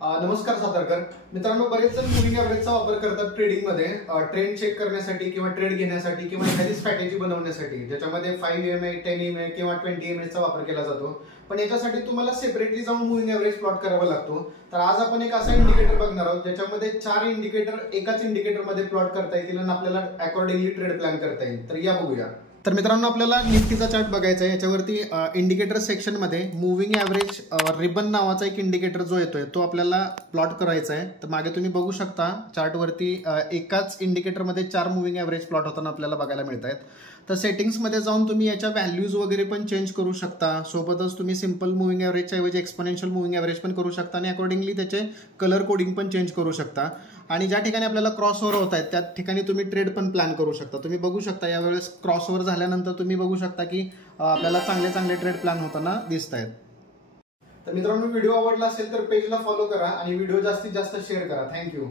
नमस्कार सातारकर मित्रांनो, बरेच जण मुव्हिंग ॲव्हरेजचा वापर करतात ट्रेडिंगमध्ये ट्रेंड चेक करण्यासाठी किंवा ट्रेड घेण्यासाठी किंवा एखादी स्ट्रॅटेजी बनवण्यासाठी, ज्याच्यामध्ये 5 EMA 10 EMA किंवा 20 EMA चा वापर केला जातो. पण याच्यासाठी तुम्हाला सेपरेटली जाऊन मुव्हिंग ॲव्हरेज प्लॉट करावा लागतो. तर आज आपण एक असा इंडिकेटर बघणार आहोत ज्याच्यामध्ये 4 इंडिकेटर एकाच इंडिकेटरमध्ये प्लॉट करता येतील आणि आपल्याला अकॉर्डिंगली ट्रेड प्लॅन करता येईल. तर या बघूया. तर मित्रांनो, आपल्याला निफ्टीचा चार्ट बघायचा आहे. याच्यावरती इंडिकेटर सेक्शनमध्ये मुव्हिंग ॲव्हरेज रिबन नावाचा एक इंडिकेटर जो येतोय तो आपल्याला प्लॉट करायचा आहे. तर मागे तुम्ही बघू शकता चार्टवरती एकाच इंडिकेटरमध्ये 4 मुव्हिंग ॲव्हरेज प्लॉट होताना आपल्याला बघायला मिळत आहेत. तर सेटिंग्समध्ये जाऊन तुम्ही याच्या व्हॅल्यूज वगैरे पण चेंज करू शकता. सोबतच तुम्ही सिंपल मुव्हिंग ॲव्हरेजच्या ऐवजी एक्सपोनेन्शियल मुव्हिंग ॲव्हरेज पण करू शकता आणि अकॉर्डिंगली त्याचे कलर कोडिंग पण चेंज करू शकता. आणि ज्या ठिकाणी आपल्याला क्रॉसओव्हर होत आहेत त्या ठिकाणी तुम्ही ट्रेड पण प्लॅन करू शकता. तुम्ही बघू शकता यावेळेस क्रॉसओव्हर झाल्यानंतर तुम्ही बघू शकता की आपल्याला चांगले चांगले ट्रेड प्लॅन होताना दिसत आहेत. तर मित्रांनो, व्हिडिओ आवडला असेल तर पेजला फॉलो करा आणि व्हिडिओ जास्तीत जास्त शेअर करा. थँक्यू.